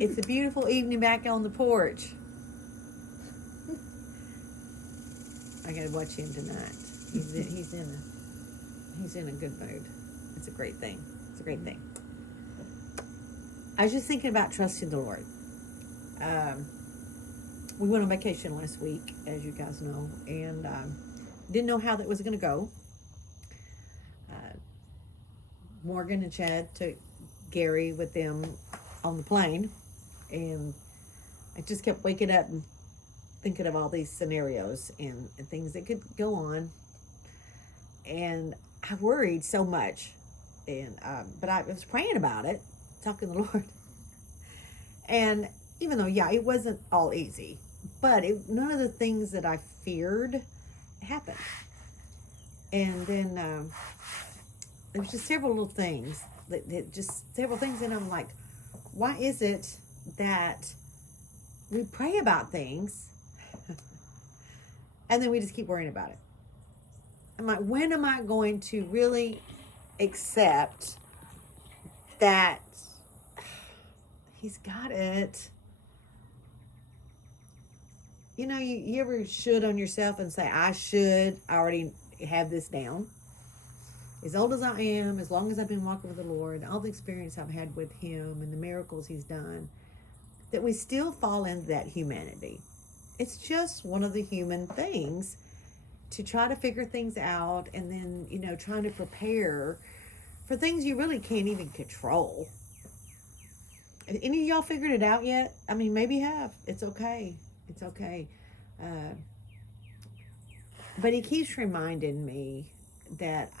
It's a beautiful evening back on the porch. I gotta watch him tonight. He's in a good mood. It's a great thing. It's a great thing. I was just thinking about trusting the Lord. We went on vacation last week, as you guys know, and didn't know how that was going to go. Morgan and Chad took Gary with them on the plane, and I just kept waking up and thinking of all these scenarios and things that could go on, and I worried so much, and but I was praying about it, talking to the Lord, and even though it wasn't all easy, but none of the things that I feared happened, and then there was just several little things and I'm like, why is it that we pray about things and then we just keep worrying about it? I'm like, when am I going to really accept that he's got it? You know, you ever should on yourself and say, I already have this down. As old as I am, as long as I've been walking with the Lord, all the experience I've had with him and the miracles he's done, that we still fall into that humanity. It's just one of the human things to try to figure things out and then, trying to prepare for things you really can't even control. Have any of y'all figured it out yet? I mean, maybe you have. It's okay. It's okay. But he keeps reminding me that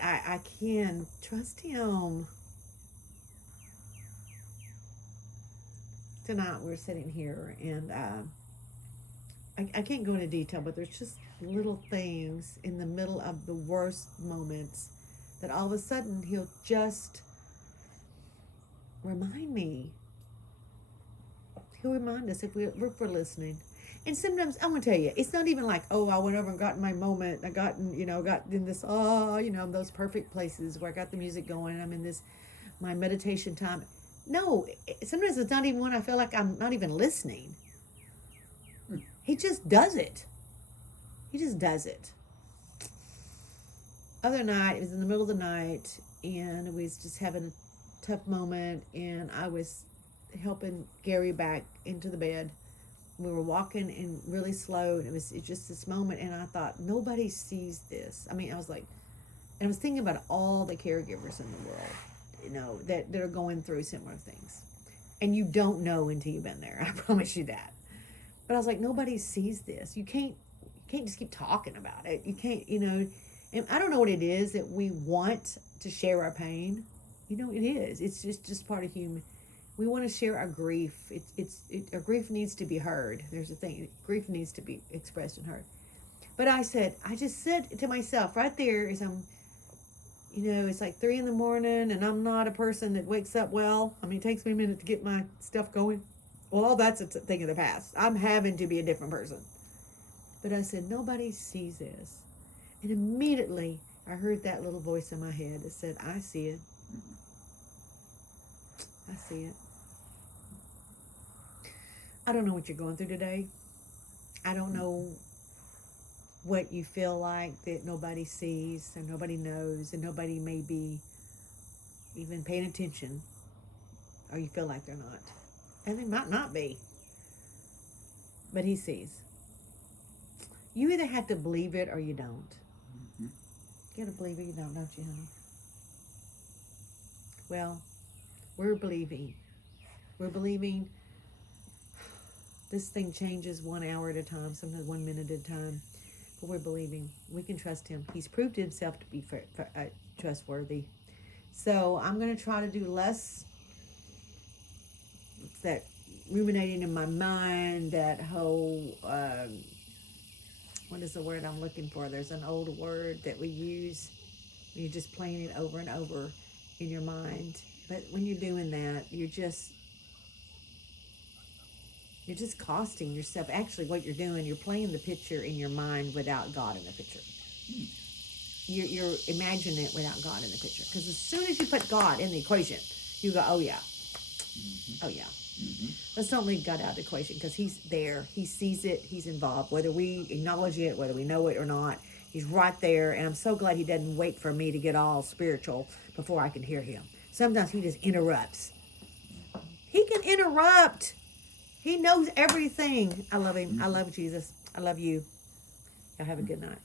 I can trust him. Tonight we're sitting here and I can't go into detail, but there's just little things in the middle of the worst moments that all of a sudden he'll just remind me. He'll remind us if we're listening. And sometimes I'm gonna tell you, it's not even like, I went over and got in my moment. I got in this, those perfect places where I got the music going. I'm in my meditation time. No, sometimes it's not even when I feel like I'm not even listening. He just does it. He just does it. Other night, it was in the middle of the night, and we was just having a tough moment, and I was helping Gary back into the bed. We were walking in really slow, and it was just this moment, and I thought, nobody sees this. I mean, I was thinking about all the caregivers in the world, that are going through similar things. And you don't know until you've been there. I promise you that. But I was like, nobody sees this. You can't just keep talking about it. You can't, and I don't know what it is that we want to share our pain. It is. It's just part of human. We want to share our grief. Our grief needs to be heard. There's a thing. Grief needs to be expressed and heard. But I just said to myself right there as I'm, it's like 3 a.m. and I'm not a person that wakes up well. I mean, it takes me a minute to get my stuff going. Well, that's a thing of the past. I'm having to be a different person. But I said, nobody sees this. And immediately I heard that little voice in my head that said, I see it. I see it. I don't know what you're going through today. I don't know what you feel like that nobody sees and nobody knows and nobody may be even paying attention, or you feel like they're not. And they might not be. But he sees. You either have to believe it or you don't. Mm-hmm. You gotta believe it, you don't you, honey? Well, we're believing. We're believing. This thing changes 1 hour at a time, sometimes 1 minute at a time. But we're believing. We can trust him. He's proved himself to be trustworthy. So I'm going to try to do less that ruminating in my mind, that whole, what is the word I'm looking for? There's an old word that we use. You're just playing it over and over in your mind. But when you're doing that, you're just costing yourself. Actually, what you're doing, you're playing the picture in your mind without God in the picture. You're imagining it without God in the picture. Because as soon as you put God in the equation, you go, oh yeah, Oh, yeah. Let's don't leave God out of the equation because He's there. He sees it. He's involved. Whether we acknowledge it, whether we know it or not, He's right there. And I'm so glad He doesn't wait for me to get all spiritual before I can hear Him. Sometimes He just interrupts. He can interrupt. He knows everything. I love Him. I love Jesus. I love you. Y'all have a good night.